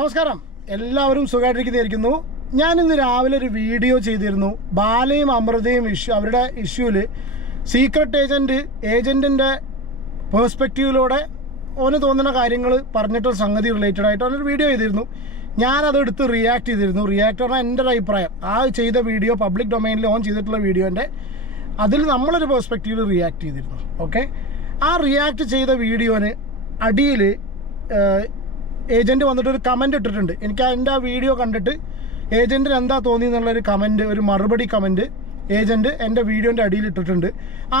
നമസ്കാരം. എല്ലാവരും സുഖമായിട്ടിരിക്കുന്നതായിരിക്കുന്നു ഞാൻ ഇന്ന് രാവിലെ ഒരു വീഡിയോ ചെയ്തിരുന്നു. ബാലയും അമൃതയും ഇഷ്യൂ അവരുടെ ഇഷ്യൂൽ സീക്രട്ട് ഏജന്റ് ഏജന്റിന്റെ പേഴ്സ്പെക്റ്റീവിലൂടെ ഓന് തോന്നുന്ന കാര്യങ്ങൾ പറഞ്ഞിട്ടൊരു സംഗതി റിലേറ്റഡ് ആയിട്ട് അവനൊരു വീഡിയോ ചെയ്തിരുന്നു. ഞാനത് എടുത്ത് റിയാക്ട് ചെയ്തിരുന്നു. റിയാക്ട് പറഞ്ഞാൽ എന്റെ ഒരു അഭിപ്രായം. ആ ചെയ്ത വീഡിയോ പബ്ലിക് ഡൊമൈനിൽ ഓൺ ചെയ്തിട്ടുള്ള വീഡിയോന്റെ അതിൽ നമ്മളൊരു പേഴ്സ്പെക്റ്റീവിൽ റിയാക്ട് ചെയ്തിരുന്നു. ഓക്കെ ആ റിയാക്ട് ചെയ്ത വീഡിയോന് അടിയിൽ ഏജന്റ് വന്നിട്ട് ഒരു കമന്റ് ഇട്ടിട്ടുണ്ട്. എനിക്ക് അതിന്റെ ആ വീഡിയോ കണ്ടിട്ട് ഏജന്റിന് എന്താ തോന്നി എന്നുള്ളൊരു കമന്റ് ഒരു മറുപടി കമന്റ് ഏജന്റ് എന്റെ വീഡിയോന്റെ അടിയിൽ ഇട്ടിട്ടുണ്ട്.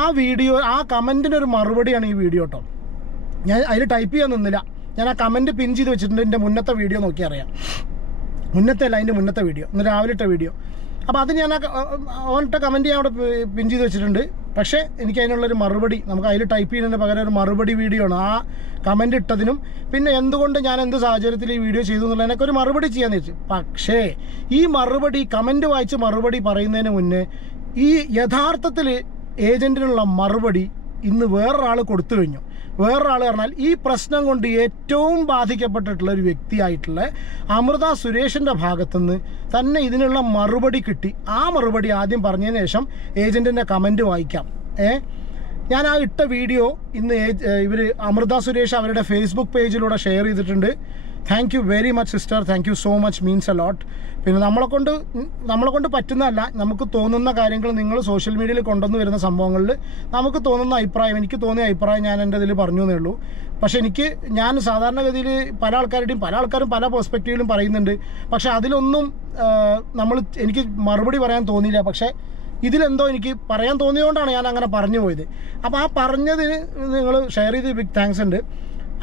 ആ വീഡിയോ ആ കമന്റിന് ഒരു മറുപടിയാണ് ഈ വീഡിയോ കേട്ടോ ഞാൻ അതിൽ ടൈപ്പ് ചെയ്യാൻ നിന്നില്ല. ഞാൻ ആ കമന്റ് പിൻ ചെയ്ത് വെച്ചിട്ടുണ്ട്. എന്റെ മുന്നത്തെ വീഡിയോ നോക്കി അറിയാം മുന്നത്തെ അല്ല അതിന്റെ മുന്നത്തെ വീഡിയോ ഇന്ന് രാവിലെ ഇട്ട വീഡിയോ അപ്പോൾ അത് ഞാൻ ആ ഓനിട്ട കമന്റ് ഞാൻ അവിടെ പിൻ ചെയ്ത് വെച്ചിട്ടുണ്ട്. പക്ഷേ എനിക്ക് അതിനുള്ളൊരു മറുപടി നമുക്ക് അതിൽ ടൈപ്പ് ചെയ്യുന്നതിന് പകരം ഒരു മറുപടി വീഡിയോ ആണ്. ആ കമന്റ് ഇട്ടതിനും പിന്നെ എന്തുകൊണ്ട് ഞാൻ എന്ത് സാഹചര്യത്തിൽ ഈ വീഡിയോ ചെയ്തു എന്നുള്ളതിനൊക്കെ ഒരു മറുപടി ചെയ്യാൻ വെച്ചു. പക്ഷേ ഈ മറുപടി കമന്റ് വായിച്ച് മറുപടി പറയുന്നതിന് മുന്നേ ഈ യഥാർത്ഥത്തിൽ ഏജന്റിനുള്ള മറുപടി ഇന്ന് വേറൊരാൾ കൊടുത്തു കഴിഞ്ഞു. വേറൊരാൾ പറഞ്ഞാൽ ഈ പ്രശ്നം കൊണ്ട് ഏറ്റവും ബാധിക്കപ്പെട്ടിട്ടുള്ള ഒരു വ്യക്തിയായിട്ടുള്ള അമൃത സുരേഷിന്റെ ഭാഗത്തുനിന്ന് തന്നെ ഇതിനുള്ള മറുപടി കിട്ടി. ആ മറുപടി ആദ്യം പറഞ്ഞതിന് ശേഷം ഏജന്റിന്റെ കമന്റ് വായിക്കാം. ഏ? ഞാൻ ആ ഇട്ട വീഡിയോ ഇന്ന് ഇവർ അമൃത സുരേഷ് അവരുടെ ഫേസ്ബുക്ക് പേജിലൂടെ ഷെയർ ചെയ്തിട്ടുണ്ട്. Thank you very much sister thank you so much means a lot പിന്നെ നമ്മളെ കൊണ്ട് നമ്മളെ കൊണ്ട് പറ്റുന്നതല്ല. നമുക്ക് തോന്നുന്ന കാര്യങ്ങൾ നിങ്ങൾ സോഷ്യൽ മീഡിയയിൽ കൊണ്ടുവന്ന് വരുന്ന സംഭവങ്ങളിൽ നമുക്ക് തോന്നുന്ന അഭിപ്രായം എനിക്ക് തോന്നിയ അഭിപ്രായം ഞാൻ എന്റെ ഇതിൽ പറഞ്ഞു എന്നേ ഉള്ളൂ. പക്ഷെ എനിക്ക് ഞാൻ സാധാരണഗതിയിൽ പല ആൾക്കാരുടെയും പല ആൾക്കാരും പല പെർസ്പെക്റ്റീവിലും പറയുന്നുണ്ട്. പക്ഷെ അതിലൊന്നും നമ്മൾ എനിക്ക് മറുപടി പറയാൻ തോന്നിയില്ല. പക്ഷേ ഇതിലെന്തോ എനിക്ക് പറയാൻ തോന്നിയതുകൊണ്ടാണ് ഞാൻ അങ്ങനെ പറഞ്ഞു പോയത്. അപ്പോൾ ആ പറഞ്ഞതിന് നിങ്ങൾ ഷെയർ ചെയ്ത് ബിഗ് താങ്ക്സ് ഉണ്ട്.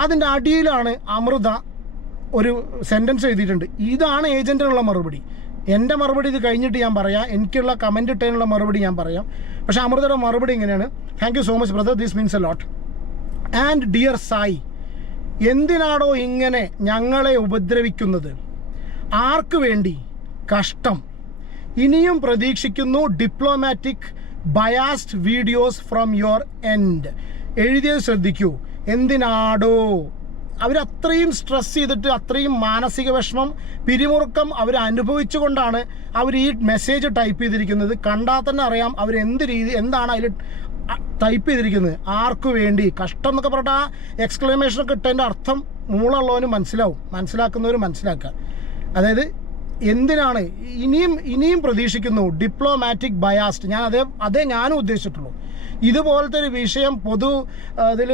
അതിന്റെ അടിയിലാണ് അമൃത ഒരു സെന്റൻസ് എഴുതിയിട്ടുണ്ട്. ഇതാണ് ഏജന്റിനുള്ള മറുപടി. എന്റെ മറുപടി ഇത് കഴിഞ്ഞിട്ട് ഞാൻ പറയാം. എനിക്കുള്ള കമന്റ് ഇട്ടതിനുള്ള മറുപടി ഞാൻ പറയാം. പക്ഷേ അമൃതയുടെ മറുപടി ഇങ്ങനെയാണ് thank you so much brother this means a lot and dear Sai എന്തിനാണോ ഇങ്ങനെ ഞങ്ങളെ ഉപദ്രവിക്കുന്നത്? ആർക്ക് വേണ്ടി? കഷ്ടം. ഇനിയും പ്രതീക്ഷിക്കുന്നു diplomatic biased videos from your end എഴുതിയത് ശ്രദ്ധിക്കൂ. എന്തിനാടോ? അവരത്രയും സ്ട്രെസ് ചെയ്തിട്ട് അത്രയും മാനസിക വിഷമം പിരിമുറുക്കം അവർ അനുഭവിച്ചുകൊണ്ടാണ് അവർ ഈ മെസ്സേജ് ടൈപ്പ് ചെയ്തിരിക്കുന്നത്. കണ്ടാൽ തന്നെ അറിയാം അവർ എന്ത് രീതി എന്താണ് അതിൽ ടൈപ്പ് ചെയ്തിരിക്കുന്നത്. ആർക്കു വേണ്ടി? കഷ്ടം എന്നൊക്കെ പറഞ്ഞിട്ട് ആ എക്സ്ക്ലമേഷനൊക്കെ ഇട്ടതിന്റെ അർത്ഥം മൂളുള്ളവന് മനസ്സിലാവും. മനസ്സിലാക്കുന്നവർ മനസ്സിലാക്കുക. അതായത് എന്തിനാണ്? ഇനിയും ഇനിയും പ്രതീക്ഷിക്കുന്നു. ഡിപ്ലോമാറ്റിക് ബയാസ്റ്റ് ഞാൻ അതേ അതേ ഞാനും ഉദ്ദേശിച്ചിട്ടുള്ളൂ. ഇതുപോലത്തെ ഒരു വിഷയം പൊതു അതിൽ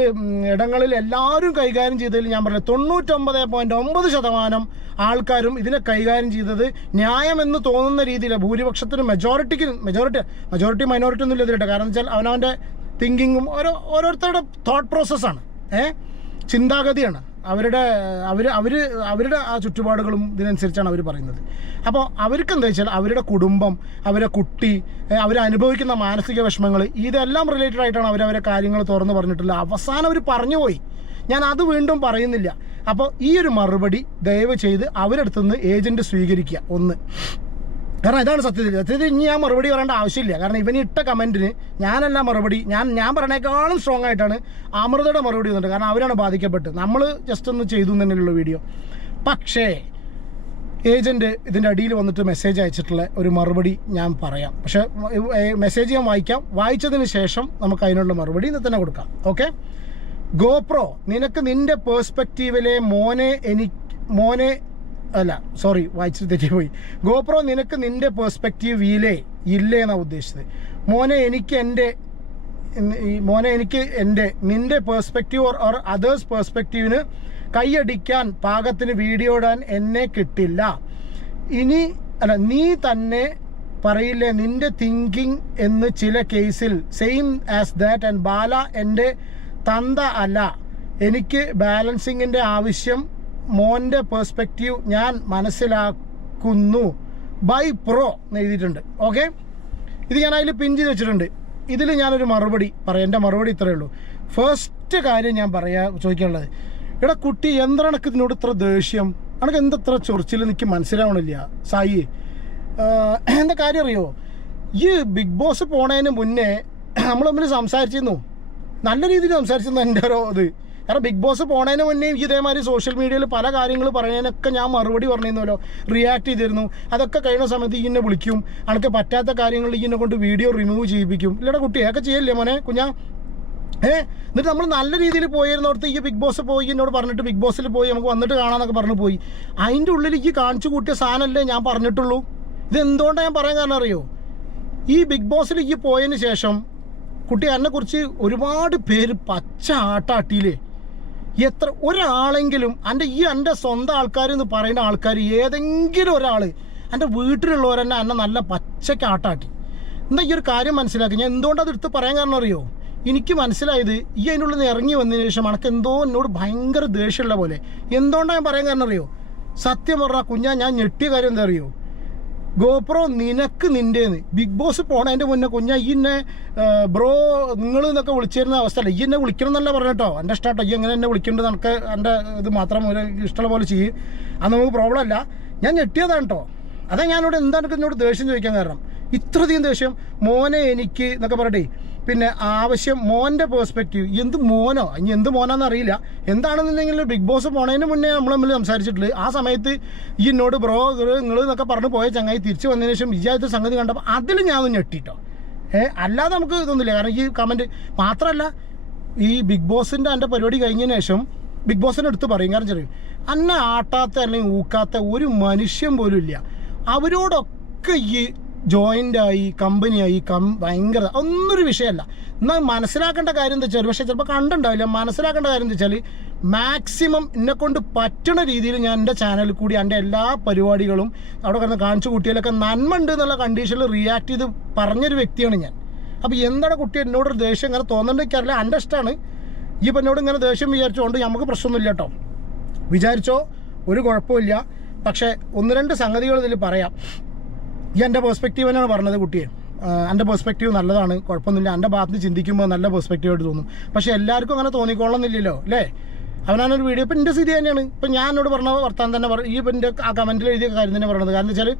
ഇടങ്ങളിൽ എല്ലാവരും കൈകാര്യം ചെയ്തതിൽ ഞാൻ പറഞ്ഞു തൊണ്ണൂറ്റൊമ്പത് പോയിന്റ് ഒമ്പത് ശതമാനം ആൾക്കാരും ഇതിനെ കൈകാര്യം ചെയ്തത് ന്യായമെന്ന് തോന്നുന്ന രീതിയിൽ ഭൂരിപക്ഷത്തിന് മെജോറിറ്റിക്ക് മെജോറിറ്റി മെജോറിറ്റി മൈനോറിറ്റി ഒന്നും ഇല്ല ഇതിലിട്ട് കാരണം വെച്ചാൽ അവനവന്റെ തിങ്കിങ്ങും ഓരോ ഓരോരുത്തരുടെ തോട്ട് പ്രോസസ്സാണ് ഏഹ് ചിന്താഗതിയാണ്. അവരുടെ അവർ അവർ അവരുടെ ആ ചുറ്റുപാടുകളും ഇതിനനുസരിച്ചാണ് അവർ പറയുന്നത്. അപ്പോൾ അവർക്ക് എന്താ വെച്ചാൽ അവരുടെ കുടുംബം അവരെ കുട്ടി അവരനുഭവിക്കുന്ന മാനസിക വിഷമങ്ങൾ ഇതെല്ലാം റിലേറ്റഡ് ആയിട്ടാണ് അവരവരെ കാര്യങ്ങൾ തുറന്ന് പറഞ്ഞിട്ടുള്ളത് അവസാനം അവർ പറഞ്ഞു പോയി. ഞാൻ അത് വീണ്ടും പറയുന്നില്ല. അപ്പോൾ ഈ ഒരു മറുപടി ദയവ് ചെയ്ത് അവരെടുത്തുനിന്ന് ഏജന്റ് സ്വീകരിക്കുക. ഒന്ന്. കാരണം ഇതാണ് സത്യത്തിൽ. സത്യത്തിൽ ഇനി ഞാൻ മറുപടി പറയേണ്ട ആവശ്യമില്ല. കാരണം ഇവന് ഇട്ട കമന്റിന് ഞാനല്ല മറുപടി. ഞാൻ ഞാൻ പറയണേക്കാളും സ്ട്രോങ് ആയിട്ടാണ് അമൃതയുടെ മറുപടി വന്നിട്ട് കാരണം അവരാണ് ബാധിക്കപ്പെട്ട് നമ്മൾ ജസ്റ്റ് ഒന്ന് ചെയ്തു തന്നെയുള്ള വീഡിയോ പക്ഷേ ഏജന്റ് ഇതിന്റെ അടിയിൽ വന്നിട്ട് മെസ്സേജ് അയച്ചിട്ടുള്ള ഒരു മറുപടി ഞാൻ പറയാം. പക്ഷേ മെസ്സേജ് ഞാൻ വായിക്കാം. വായിച്ചതിന് ശേഷം നമുക്ക് അതിനുള്ള മറുപടി ഇന്ന് തന്നെ കൊടുക്കാം. ഓക്കെ ഗോപ്രോ നിനക്ക് നിന്റെ പേഴ്സ്പെക്റ്റീവിലെ മോനെ എനിക്ക് മോനെ അല്ല സോറി വായിച്ചിട്ട് തെറ്റിപ്പോയി. ഗോപ്രോ നിനക്ക് നിന്റെ പേഴ്സ്പെക്റ്റീവ് ഇല്ലേ? ഇല്ലേ എന്നാണ് ഉദ്ദേശിച്ചത്? മോനെ എനിക്ക് എന്റെ മോനെ എനിക്ക് എന്റെ നിന്റെ പേഴ്സ്പെക്റ്റീവ് ഓർ ഓർ അതേഴ്സ് പേഴ്സ്പെക്റ്റീവിന് കൈയടിക്കാൻ പാകത്തിന് വീഡിയോ ഇടാൻ എന്നെ കിട്ടില്ല. ഇനി അല്ല നീ തന്നെ പറയില്ലേ നിന്റെ തിങ്കിങ് എന്ന് ചില കേസിൽ same as that and Bala എന്റെ തന്ത അല്ല. എനിക്ക് ബാലൻസിങ്ങിന്റെ ആവശ്യം മോന്റെ പേഴ്സ്പെക്റ്റീവ് ഞാൻ മനസ്സിലാക്കുന്നു ബൈ പ്രോ എന്ന് എഴുതിയിട്ടുണ്ട്. ഓക്കെ ഇത് ഞാൻ അതിൽ പിൻ ചെയ്ത് വെച്ചിട്ടുണ്ട്. ഇതിൽ ഞാനൊരു മറുപടി പറയാം. എന്റെ മറുപടി ഇത്രയേ ഉള്ളൂ. ഫസ്റ്റ് കാര്യം ഞാൻ പറയാ ചോദിക്കാനുള്ളത്. എടാ കുട്ടി എന്താണ് ഇതിനോട് ഇത്ര ദേഷ്യം? അനക്ക് എന്തത്ര ചൊറിച്ചിൽ എനിക്ക് മനസ്സിലാവണില്ല? സായി എന്താ കാര്യം അറിയോ? ഈ ബിഗ് ബോസ് പോണതിന് മുന്നേ നമ്മൾ തമ്മിൽ സംസാരിച്ചിരുന്നു. നല്ല രീതിയിൽ സംസാരിച്ചിരുന്നു എന്റെ ഓരോ ഇത്. കാരണം ബിഗ് ബോസ് പോണതിന് മുന്നേ എനിക്ക് ഇതേമാതിരി സോഷ്യൽ മീഡിയയിൽ പല കാര്യങ്ങൾ പറയുന്നതിനൊക്കെ ഞാൻ മറുപടി പറഞ്ഞിരുന്നല്ലോ. റിയാക്ട് ചെയ്തിരുന്നു. അതൊക്കെ കഴിയുന്ന സമയത്ത് ഇന്നെ വിളിക്കും. അനക്ക് പറ്റാത്ത കാര്യങ്ങൾ ഇന്നെ കൊണ്ട് വീഡിയോ റിമൂവ് ചെയ്യിപ്പിക്കും. ഇല്ലടാ കുട്ടി അതൊക്കെ ചെയ്യല്ലേ മോനെ? കുഞ്ഞാ. ഏഹ് എന്നിട്ട് നമ്മൾ നല്ല രീതിയിൽ പോയിരുന്നോടത്ത് ഈ ബിഗ് ബോസ് പോയി എന്നോട് പറഞ്ഞിട്ട് ബിഗ് ബോസിൽ പോയി നമുക്ക് വന്നിട്ട് കാണാമെന്നൊക്കെ പറഞ്ഞു പോയി. അതിന്റെ ഉള്ളിലേക്ക് കാണിച്ചു കൂട്ടിയ സാധനമല്ലേ ഞാൻ പറഞ്ഞിട്ടുള്ളൂ. ഇത് എന്തുകൊണ്ടാണ് ഞാൻ പറയാൻ കാരണം അറിയോ? ഈ ബിഗ് ബോസിലേക്ക് പോയതിന് ശേഷം കുട്ടി എന്നെക്കുറിച്ച് ഒരുപാട് പേര് പച്ച ആട്ടാട്ടിയില്ലേ എത്ര ഒരാളെങ്കിലും എന്റെ ഈ എന്റെ സ്വന്തം ആൾക്കാർ എന്ന് പറയുന്ന ആൾക്കാർ ഏതെങ്കിലും ഒരാൾ എന്റെ വീട്ടിലുള്ളവരെന്നെ എന്നെ നല്ല പച്ചയ്ക്ക് ആട്ടാട്ടി എന്താ ഈ ഒരു കാര്യം മനസ്സിലാക്കി? ഞാൻ എന്തുകൊണ്ടത് എടുത്ത് പറയാൻ കാരണം അറിയോ? എനിക്ക് മനസ്സിലായത് ഈ അതിനുള്ളിൽ നിന്ന് ഇറങ്ങി വന്നതിന് ശേഷം അനക്ക് എന്തോ എന്നോട് ഭയങ്കര ദേഷ്യമുള്ള പോലെ. എന്തുകൊണ്ടാണ് ഞാൻ പറയാൻ കാരണം അറിയോ? സത്യം പറഞ്ഞാൽ കുഞ്ഞാ ഞാൻ ഞെട്ടിയ കാര്യം എന്താ അറിയോ? ഗോപ്രോ നിനക്ക് നിന്റെന്ന് ബിഗ് ബോസ് പോണതിന്റെ മുന്നേ കുഞ്ഞാ ഈ എന്നെ ബ്രോ നിങ്ങൾ എന്നൊക്കെ വിളിച്ചിരുന്ന അവസ്ഥയല്ല. ഈ എന്നെ വിളിക്കണം എന്നല്ല പറഞ്ഞിട്ടോ. എന്റെ ഇഷ്ടമാട്ടോ ഈ എങ്ങനെ എന്നെ വിളിക്കേണ്ടത് നമുക്ക് എന്റെ ഇത് മാത്രം ഒരു ഇഷ്ടമുള്ള പോലെ ചെയ്യും. അത് നമുക്ക് പ്രോബ്ലം അല്ല. ഞാൻ ഞെട്ടിയതാണ് കേട്ടോ അതാ ഞാനിവിടെ എന്താണ് എന്നോട് ദേഷ്യം ചോദിക്കാൻ കാരണം? ഇത്രയധികം ദേഷ്യം. മോനെ എനിക്ക് എന്നൊക്കെ പറയട്ടെ പിന്നെ ആവശ്യം മോന്റെ പേഴ്സ്പെക്റ്റീവ് എന്ത് മോനോ? ഇനി എന്ത് മോനാണെന്ന് അറിയില്ല. എന്താണെന്നുണ്ടെങ്കിൽ ബിഗ് ബോസ് പോണതിന് മുന്നേ നമ്മൾ തമ്മിൽ സംസാരിച്ചിട്ടുള്ളത് ആ സമയത്ത് ഈ എന്നോട് ബ്രോ നിങ്ങൾ എന്നൊക്കെ പറഞ്ഞു പോയ ചങ്ങായി? തിരിച്ചു വന്നതിന് ശേഷം വിജയത്തെ സംഗതി കണ്ടപ്പോൾ അതിൽ ഞാൻ ഒന്ന് ഞെട്ടിട്ടോ. ഏ അല്ലാതെ നമുക്ക് ഇതൊന്നുമില്ല. കാരണം ഈ കമന്റ് മാത്രമല്ല ഈ ബിഗ് ബോസിന്റെ എന്റെ പരിപാടി കഴിഞ്ഞതിന് ശേഷം ബിഗ് ബോസിന്റെ അടുത്ത് പറയും. കാരണം ചെറിയ അന്നെ ആട്ടാത്ത അല്ലെങ്കിൽ ഊക്കാത്ത ഒരു മനുഷ്യൻ പോലും ഇല്ല. അവരോടൊക്കെ ഈ ജോയിന്റായി കമ്പനിയായി കം ഭയങ്കര ഒന്നൊരു വിഷയമല്ല. എന്നാൽ മനസ്സിലാക്കേണ്ട കാര്യം എന്താ വെച്ചാൽ പക്ഷേ ചിലപ്പോൾ കണ്ടുണ്ടാവില്ല. മനസ്സിലാക്കേണ്ട കാര്യം എന്താ വെച്ചാൽ മാക്സിമം എന്നെക്കൊണ്ട് പറ്റണ രീതിയിൽ ഞാൻ എന്റെ ചാനലിൽ കൂടി എന്റെ എല്ലാ പരിപാടികളും അവിടെ കിടന്ന് കാണിച്ചു കുട്ടികളൊക്കെ നന്മ ഉണ്ട് എന്നുള്ള കണ്ടീഷനിൽ റിയാക്ട് ചെയ്ത് പറഞ്ഞൊരു വ്യക്തിയാണ് ഞാൻ. അപ്പോൾ എന്താണ് കുട്ടി എന്നോടൊരു ദേഷ്യം ഇങ്ങനെ തോന്നണ്ടെനിക്കറിയില്ല എന്റെ ഇഷ്ടമാണ്. ഈ എന്നോട് ഇങ്ങനെ ദേഷ്യം വിചാരിച്ചുകൊണ്ട് നമുക്ക് പ്രശ്നമൊന്നുമില്ല കേട്ടോ. വിചാരിച്ചോ ഒരു കുഴപ്പമില്ല. പക്ഷേ ഒന്ന് രണ്ട് സംഗതികൾ ഇതിൽ പറയാം. ഈ എന്റെ പെർസ്പെക്റ്റീവ് തന്നെയാണ് പറഞ്ഞത് കുട്ടിയെ. എന്റെ പെർസ്പെക്റ്റീവ് നല്ലതാണ് കുഴപ്പമൊന്നുമില്ല. എന്റെ ഭാഗത്ത് ചിന്തിക്കുമ്പോൾ നല്ല പെർസ്പെക്റ്റീവായിട്ട് തോന്നും. പക്ഷേ എല്ലാവർക്കും അങ്ങനെ തോന്നിക്കൊള്ളുന്നില്ലല്ലോ അല്ലേ? അവനാണൊരു വീഡിയോ ഇപ്പം എന്റെ സ്ഥിതി തന്നെയാണ്. ഇപ്പം ഞാൻ എന്നോട് പറഞ്ഞ വർത്താൻ തന്നെ പറ ഈ എന്റെ ആ കമന്റിൽ എഴുതിയ കാര്യം തന്നെ പറഞ്ഞത്. കാരണം വെച്ചാൽ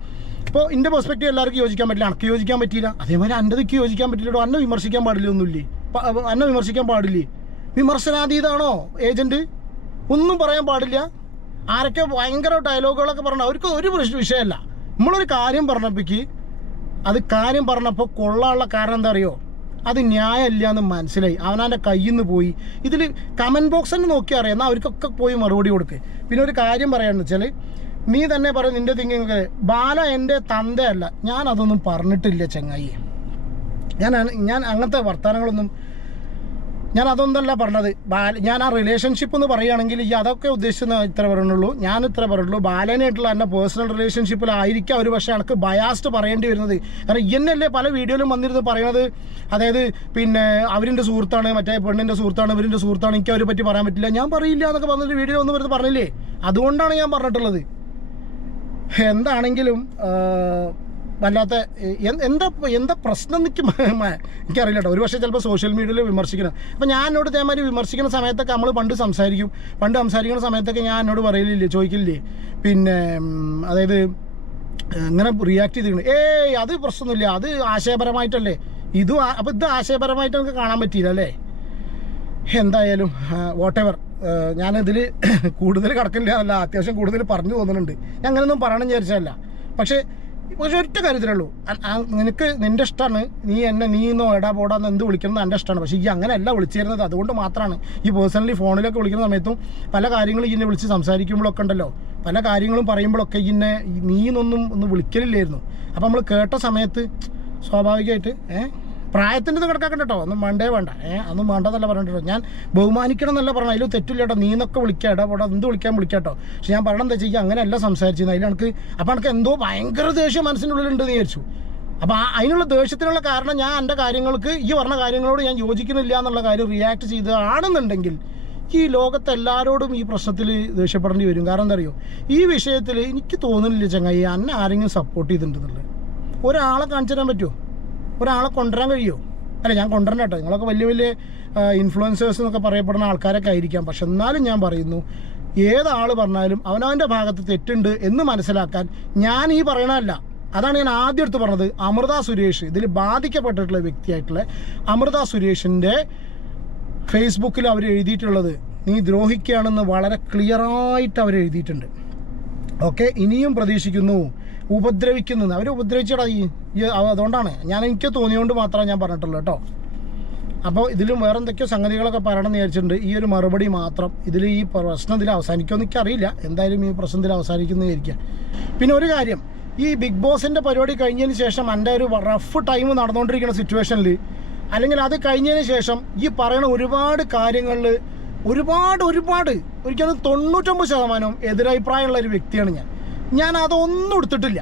ഇപ്പോൾ എന്റെ പെർസ്പെക്റ്റീവ് എല്ലാവർക്കും യോജിക്കാൻ പറ്റില്ല. അനക്ക് യോജിക്കാൻ പറ്റിയില്ല. അതേമാതിരി ദിക്ക് യോജിക്കാൻ പറ്റില്ലല്ലോ അന്നെ വിമർശിക്കാൻ പാടില്ല ഒന്നുമില്ലേ? അന്നെ വിമർശിക്കാൻ പാടില്ലേ? വിമർശനാതീതാണോ ഏജന്റ് ഒന്നും പറയാൻ പാടില്ല. ആരൊക്കെ ഭയങ്കര ഡയലോഗുകളൊക്കെ പറഞ്ഞു അവർക്ക് ഒരു വിഷയമല്ല. നമ്മളൊരു കാര്യം പറഞ്ഞപ്പോഴേക്ക് അത് കാര്യം പറഞ്ഞപ്പോൾ കൊള്ളാനുള്ള കാരണം എന്താ അറിയോ അത് ന്യായമല്ല എന്ന് മനസ്സിലായി. അവനാന്റെ കയ്യിൽ നിന്ന് പോയി. ഇതിൽ കമന്റ് ബോക്സ് തന്നെ നോക്കി അറിയാം. എന്നാൽ അവർക്കൊക്കെ പോയി മറുപടി കൊടുക്കുക പിന്നെ ഒരു കാര്യം പറയാന്ന് വെച്ചാൽ നീ തന്നെ പറയും നിന്റെ തിങ്കിങ് ബാല എന്റെ തന്തയല്ല. ഞാൻ അതൊന്നും പറഞ്ഞിട്ടില്ല ചെങ്ങായി. ഞാൻ ഞാൻ അങ്ങനത്തെ വർത്തമാനങ്ങളൊന്നും ഞാൻ അതൊന്നല്ല പറഞ്ഞത്. ഞാൻ ആ റിലേഷൻഷിപ്പ് എന്ന് പറയുകയാണെങ്കിൽ ഈ അതൊക്കെ ഉദ്ദേശിച്ചെന്ന് ഇത്ര പറയുന്നുള്ളൂ. ഞാൻ ഇത്ര പറയുള്ളൂ ബാലനായിട്ടുള്ള എന്റെ പേഴ്സണൽ റിലേഷൻഷിപ്പിലായിരിക്കാം ഒരു പക്ഷേ എനിക്ക് ബയാസ്റ്റ് പറയേണ്ടി വരുന്നത്. കാരണം എന്നല്ലേ പല വീഡിയോയിലും വന്നിരുന്ന് പറയണത്. അതായത് പിന്നെ അവരിന്റെ സുഹൃത്താണ് മറ്റേ പെണ്ണിന്റെ സുഹൃത്താണ് ഇവരിന്റെ സുഹൃത്താണ്. എനിക്ക് അവരെ പറ്റി പറയാൻ പറ്റില്ല. ഞാൻ പറയില്ല എന്നൊക്കെ പറഞ്ഞിട്ട് വീഡിയോ ഒന്നും വരുന്നത് പറഞ്ഞില്ലേ? അതുകൊണ്ടാണ് ഞാൻ പറഞ്ഞിട്ടുള്ളത്. എന്താണെങ്കിലും വല്ലാത്ത എന്താ എന്താ പ്രശ്നം എനിക്ക് എനിക്കറിയില്ല കേട്ടോ. ഒരു പക്ഷേ ചിലപ്പോൾ സോഷ്യൽ മീഡിയയിൽ വിമർശിക്കണം അപ്പോൾ ഞാൻ എന്നോട് ഇതേമാതിരി വിമർശിക്കുന്ന സമയത്തൊക്കെ നമ്മൾ പണ്ട് സംസാരിക്കും. പണ്ട് സംസാരിക്കുന്ന സമയത്തൊക്കെ ഞാൻ എന്നോട് പറയലില്ലേ ചോദിക്കില്ലേ പിന്നെ അതായത് ഇങ്ങനെ റിയാക്ട് ചെയ്തിട്ടുണ്ട് ഏയ് അത് പ്രശ്നമൊന്നുമില്ല അത് ആശയപരമായിട്ടല്ലേ? ഇതും അപ്പോൾ ഇത് ആശയപരമായിട്ട് നമുക്ക് കാണാൻ പറ്റിയില്ല അല്ലേ? എന്തായാലും വാട്ട് എവർ ഞാനിതിൽ കൂടുതൽ കിടക്കില്ല അല്ല അത്യാവശ്യം കൂടുതൽ പറഞ്ഞു തോന്നുന്നുണ്ട്. ഞാൻ അങ്ങനെയൊന്നും പറയണം വിചാരിച്ചതല്ല. പക്ഷേ പക്ഷെ ഒറ്റ കാര്യത്തിലുള്ളൂ നിനക്ക് നിന്റെ ഇഷ്ടമാണ് നീ എന്നെ നീ ഇന്നോ എടാ പോടാന്ന് എന്ത് വിളിക്കുന്നത് എന്റെ ഇഷ്ടമാണ് പക്ഷേ ഈ അങ്ങനെയല്ല വിളിച്ചിരുന്നത്. അതുകൊണ്ട് മാത്രമാണ് ഈ പേഴ്സണലി ഫോണിലൊക്കെ വിളിക്കുന്ന സമയത്തും പല കാര്യങ്ങളും ഇന്നെ വിളിച്ച് സംസാരിക്കുമ്പോഴൊക്കെ ഉണ്ടല്ലോ. പല കാര്യങ്ങളും പറയുമ്പോഴൊക്കെ ഇന്നെ നീ എന്നൊന്നും ഒന്ന് വിളിക്കലില്ലായിരുന്നു. അപ്പോൾ നമ്മൾ കേട്ട സമയത്ത് സ്വാഭാവികമായിട്ട് ഏഹ് പ്രായത്തിന്റെ ഇത് കിടക്കാക്കണ്ട കേട്ടോ ഒന്നും വേണ്ടേ വേണ്ട. ഏഹ് അതൊന്നും വേണ്ടെന്നല്ല പറഞ്ഞിട്ടോ ഞാൻ ബഹുമാനിക്കണം എന്നല്ല പറഞ്ഞു അതിൽ തെറ്റില്ല കേട്ടോ നീ എന്നൊക്കെ വിളിക്കാം. കേട്ടോ അവിടെ എന്ത് വിളിക്കാൻ വിളിക്കാം കേട്ടോ പക്ഷെ ഞാൻ പറയണം വെച്ചാൽ അങ്ങനെയല്ല സംസാരിച്ചത്. അതിൽ എനിക്ക് അപ്പം എനിക്ക് എന്തോ ഭയങ്കര ദേഷ്യം മനസ്സിന്റെ എന്ന് വിചാരിച്ചു. അപ്പോൾ ആ അതിനുള്ള ദേഷ്യത്തിനുള്ള കാരണം ഞാൻ എന്റെ കാര്യങ്ങൾക്ക് ഈ പറഞ്ഞ കാര്യങ്ങളോട് ഞാൻ യോജിക്കുന്നില്ല എന്നുള്ള കാര്യം റിയാക്ട് ചെയ്തതാണെന്നുണ്ടെങ്കിൽ ഈ ലോകത്തെ എല്ലാവരോടും ഈ പ്രശ്നത്തിൽ ദേഷ്യപ്പെടേണ്ടി വരും. കാരണം എന്താ അറിയോ? ഈ വിഷയത്തിൽ എനിക്ക് തോന്നുന്നില്ല ചങ്ങായി അന്നെ ആരെങ്കിലും സപ്പോർട്ട് ചെയ്തിട്ടുണ്ടെന്നുള്ളത്. ഒരാളെ കാണിച്ചു തരാൻ പറ്റുമോ ഒരാളെ കൊണ്ടുവരാൻ കഴിയുമോ അല്ല ഞാൻ കൊണ്ടുവരണം കേട്ടോ. നിങ്ങളൊക്കെ വലിയ വലിയ ഇൻഫ്ലുവൻസേഴ്സ് എന്നൊക്കെ പറയപ്പെടുന്ന ആൾക്കാരൊക്കെ ആയിരിക്കാം. പക്ഷെ എന്നാലും ഞാൻ പറയുന്നു ഏതാൾ പറഞ്ഞാലും അവനവന്റെ ഭാഗത്ത് തെറ്റുണ്ട് എന്ന് മനസ്സിലാക്കാൻ ഞാൻ ഈ പറയണമല്ല അതാണ് ഞാൻ ആദ്യം എടുത്ത് പറഞ്ഞത്. അമൃത സുരേഷ്. ഇതിൽ ബാധിക്കപ്പെട്ടിട്ടുള്ള വ്യക്തിയായിട്ടുള്ള അമൃത സുരേഷിന്റെ ഫേസ്ബുക്കിൽ അവർ എഴുതിയിട്ടുള്ളത് നീ ദ്രോഹിക്കുകയാണെന്ന് വളരെ ക്ലിയറായിട്ട് അവർ എഴുതിയിട്ടുണ്ട്. ഓക്കെ? ഇനിയും പ്രതീക്ഷിക്കുന്നു. ഉപദ്രവിക്കുന്നു അവർ ഉപദ്രവിച്ചടാ ഈ അതുകൊണ്ടാണ്. ഞാൻ എനിക്ക് തോന്നിയോണ്ട് മാത്രമേ ഞാൻ പറഞ്ഞിട്ടുള്ളൂ കേട്ടോ. അപ്പോൾ ഇതിലും വേറെ എന്തൊക്കെയോ സംഗതികളൊക്കെ പറയണം എന്ന് വിചാരിച്ചിട്ടുണ്ട്. ഈ ഒരു മറുപടി മാത്രം ഇതിൽ ഈ പ്രശ്നം ഇതിൽ അവസാനിക്കുമെന്ന് എനിക്കറിയില്ല. എന്തായാലും ഈ പ്രശ്നം ഇതിൽ അവസാനിക്കുന്നതായിരിക്കാം പിന്നെ ഒരു കാര്യം. ഈ ബിഗ് ബോസിന്റെ പരിപാടി കഴിഞ്ഞതിന് ശേഷം എന്റെ ഒരു റഫ് ടൈം നടന്നുകൊണ്ടിരിക്കുന്ന സിറ്റുവേഷനിൽ അല്ലെങ്കിൽ അത് കഴിഞ്ഞതിന് ശേഷം ഈ പറയുന്ന ഒരുപാട് കാര്യങ്ങളിൽ ഒരുപാട് ഒരുപാട് ഒരിക്കലും തൊണ്ണൂറ്റൊമ്പത് ശതമാനവും എതിരഭിപ്രായമുള്ള ഒരു വ്യക്തിയാണ് ഞാൻ. ഞാൻ അതൊന്നും എടുത്തിട്ടില്ല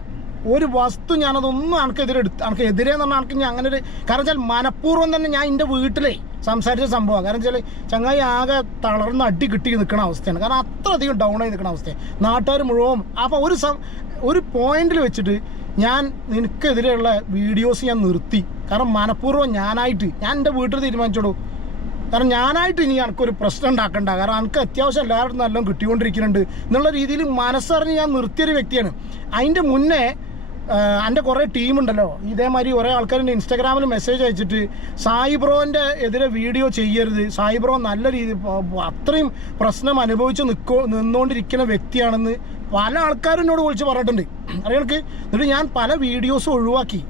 ഒരു വസ്തു ഞാനതൊന്നും എനിക്കെതിരെ എടുത്ത് എനിക്ക് എതിരെ എന്ന് പറഞ്ഞാൽ ഞാൻ അങ്ങനെ ഒരു കാരണം വെച്ചാൽ മനഃപൂർവം തന്നെ ഞാൻ എന്റെ വീട്ടിലേ സംസാരിച്ച സംഭവമാണ് കാരണം വെച്ചാൽ ചങ്ങായി ആകെ തളർന്ന് അടി കിട്ടി നിൽക്കുന്ന അവസ്ഥയാണ്. കാരണം അത്രയധികം ഡൗൺ ആയി നിൽക്കുന്ന അവസ്ഥയാണ്. നാട്ടുകാർ മുഴുവൻ അപ്പോൾ ഒരു സം ഒരു പോയിന്റിൽ വെച്ചിട്ട് ഞാൻ നിനക്കെതിരെയുള്ള വീഡിയോസ് ഞാൻ നിർത്തി. കാരണം മനഃപൂർവം ഞാനായിട്ട് ഞാൻ എന്റെ വീട്ടിൽ തീരുമാനിച്ചോളൂ. കാരണം ഞാനായിട്ട് ഇനി എനിക്കൊരു പ്രശ്നം ഉണ്ടാക്കണ്ട. കാരണം എനിക്ക് അത്യാവശ്യം എല്ലാവരും നല്ലോണം കിട്ടിക്കൊണ്ടിരിക്കുന്നുണ്ട് എന്നുള്ള രീതിയിൽ മനസ്സറിഞ്ഞ് ഞാൻ നിർത്തിയൊരു വ്യക്തിയാണ്. അതിന്റെ മുന്നേ എന്റെ കുറേ ടീമുണ്ടല്ലോ ഇതേമാതിരി കുറേ ആൾക്കാർ ഇൻസ്റ്റാഗ്രാമിൽ മെസ്സേജ് അയച്ചിട്ട് സായി ബ്രോന്റെ എതിരെ വീഡിയോ ചെയ്യരുത്. സായി ബ്രോ നല്ല രീതി അത്രയും പ്രശ്നം അനുഭവിച്ച് നിൽക്കോ നിന്നുകൊണ്ടിരിക്കുന്ന വ്യക്തിയാണെന്ന് പല ആൾക്കാരും എന്നോട് വിളിച്ച് പറഞ്ഞിട്ടുണ്ട്. അറിയണക്ക് എന്നിട്ട് ഞാൻ പല വീഡിയോസും ഒഴിവാക്കി.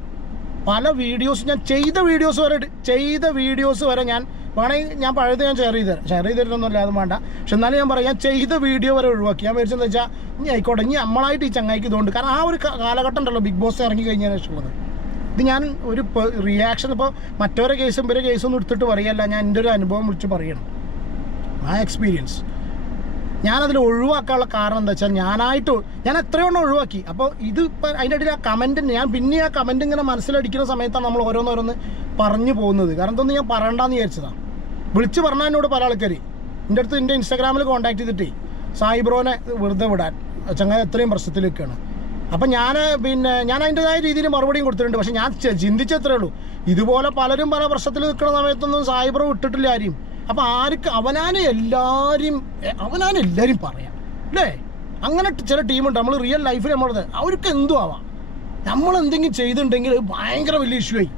പല വീഡിയോസ് ഞാൻ ചെയ്ത വീഡിയോസ് വരെ ചെയ്ത വീഡിയോസ് വരെ ഞാൻ വേണമെങ്കിൽ ഞാൻ പഴയത് ഞാൻ ഷെയർ ചെയ്ത് തരാം ഷെയർ ചെയ്ത് തരുന്നൊന്നുമില്ല അത് വേണ്ട. പക്ഷെ എന്നാലും ഞാൻ പറയാം ചെയ്ത വീഡിയോ വരെ ഒഴിവാക്കി. ഞാൻ മേടിച്ചെന്ന് വെച്ചാൽ ഇനി ആയിക്കോട്ടെ ഇനി നമ്മളായിട്ട് ഈ ചങ്ങായിക്ക് ഇതുകൊണ്ട്. കാരണം ആ ഒരു കാലഘട്ടം ഉണ്ടല്ലോ ബിഗ് ബോസ് ഇറങ്ങി കഴിഞ്ഞതിന് ശേഷമുള്ളത്. ഇത് ഞാൻ ഒരു റിയാക്ഷൻ ഇപ്പോൾ മറ്റൊരു കേസും ഇവരെ കേസൊന്നും എടുത്തിട്ട് പറയല്ല. ഞാൻ എന്റെ ഒരു അനുഭവം വിളിച്ച് പറയണം. ആ എക്സ്പീരിയൻസ് ഞാനതിൽ ഒഴിവാക്കാനുള്ള കാരണം എന്താ വെച്ചാൽ ഞാനായിട്ട് ഞാൻ എത്രയോണ്ണം ഒഴിവാക്കി. അപ്പോൾ ഇത് ഇപ്പം അതിന്റെ ഇടയിൽ ആ കമന്റ് ഞാൻ പിന്നെ ആ കമന്റ് ഇങ്ങനെ മനസ്സിലടിക്കുന്ന സമയത്താണ് നമ്മൾ ഓരോന്നോരോന്ന് പറഞ്ഞു പോകുന്നത്. കാരണം ഇതൊന്നും ഞാൻ പറയണ്ടെന്ന് വിചാരിച്ചതാണ് വിളിച്ച് പറഞ്ഞാൽ എന്നോട് പല ആൾക്കാർ എന്റെ അടുത്ത് എന്റെ ഇൻസ്റ്റാഗ്രാമിൽ കോൺടാക്ട് ചെയ്തിട്ടേ സായി ബ്രോനെ വെറുതെ വിടാൻ. ചങ്ങായി എത്രയും പ്രശ്നത്തിൽ നിൽക്കുകയാണ് അപ്പം ഞാൻ പിന്നെ ഞാൻ അതിന്റെതായ രീതിയിൽ മറുപടിയും കൊടുത്തിട്ടുണ്ട്. പക്ഷേ ഞാൻ ചിന്തിച്ചത്രേ ഉള്ളൂ. ഇതുപോലെ പലരും പല പ്രശ്നത്തിൽ നിൽക്കുന്ന സമയത്തൊന്നും സായിബ്രോ ഇട്ടിട്ടില്ല ആരെയും. അപ്പം ആർക്ക് അവനാനെ എല്ലാവരും അവനാനെ എല്ലാവരും പറയാം. അല്ലേ? അങ്ങനെ ചില ടീമുണ്ട്. നമ്മൾ റിയൽ ലൈഫിൽ നമ്മളത് അവർക്ക് എന്തും ആവാം. നമ്മൾ എന്തെങ്കിലും ചെയ്തിട്ടുണ്ടെങ്കിൽ ഭയങ്കര വലിയ ഇഷ്യൂ ആയി.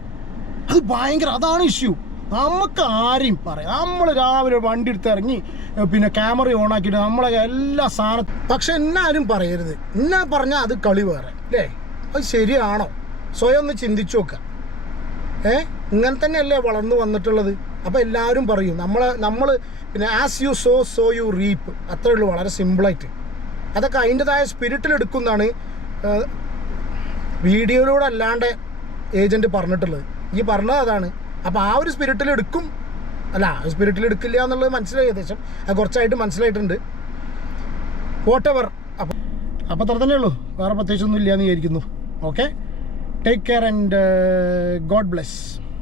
അത് ഭയങ്കര അതാണ് ഇഷ്യൂ നമുക്ക് ആരെയും പറയാം. നമ്മൾ രാവിലെ വണ്ടി എടുത്ത് ഇറങ്ങി പിന്നെ ക്യാമറ ഓൺ ആക്കിയിട്ട് നമ്മളെ എല്ലാ സാധനം പക്ഷെ എന്നാരും പറയരുത്. എന്നാ പറഞ്ഞാൽ അത് കളി വേറെ. അല്ലേ? അത് ശരിയാണോ? സ്വയം ഒന്ന് ചിന്തിച്ചു നോക്കുക. ഏ? ഇങ്ങനെ തന്നെയല്ലേ വളർന്നു വന്നിട്ടുള്ളത്? അപ്പോൾ എല്ലാവരും പറയും നമ്മൾ നമ്മൾ പിന്നെ as you sow so you reap അത്രേ ഉള്ളൂ വളരെ സിമ്പിളായിട്ട് അതൊക്കെ അതിന്റെതായ ഏഹ്, വീഡിയോയിലൂടെ അല്ലാണ്ട് ഏജന്റ് പറഞ്ഞിട്ടുള്ളത്. ഈ പറഞ്ഞത് അതാണ്. അപ്പോൾ ആ ഒരു സ്പിരിറ്റിൽ എടുക്കും. അല്ല സ്പിരിറ്റിൽ എടുക്കില്ല എന്നുള്ളത് മനസ്സിലായി ഏകദേശം. അത് കുറച്ചായിട്ട് മനസ്സിലായിട്ടുണ്ട്. വോട്ട് എവർ അപ്പം അപ്പോൾ അത്ര തന്നെ ഉള്ളൂ. വേറെ പ്രത്യേകിച്ചൊന്നും ഇല്ല എന്ന് വിചാരിക്കുന്നു okay take care and god bless